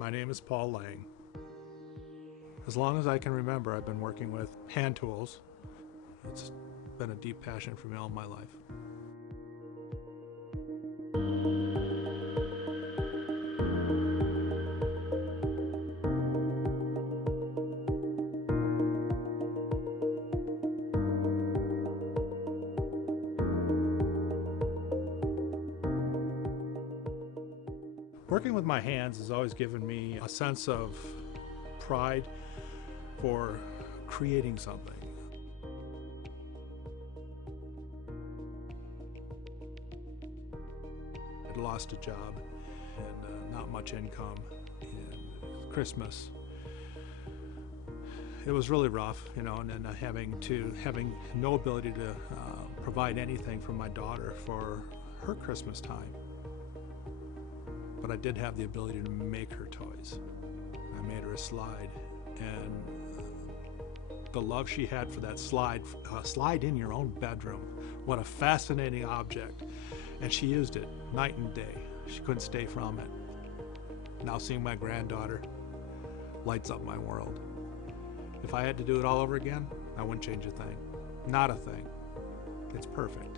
My name is Paul Lang. As long as I can remember, I've been working with hand tools. It's been a deep passion for me all my life. Working with my hands has always given me a sense of pride for creating something. I'd lost a job and not much income, and Christmas. It was really rough, you know, and then having no ability to provide anything for my daughter for her Christmas time. But I did have the ability to make her toys. I made her a slide, and the love she had for that slide in your own bedroom, what a fascinating object. And she used it night and day. She couldn't stay from it. Now seeing my granddaughter lights up my world. If I had to do it all over again, I wouldn't change a thing. Not a thing. It's perfect.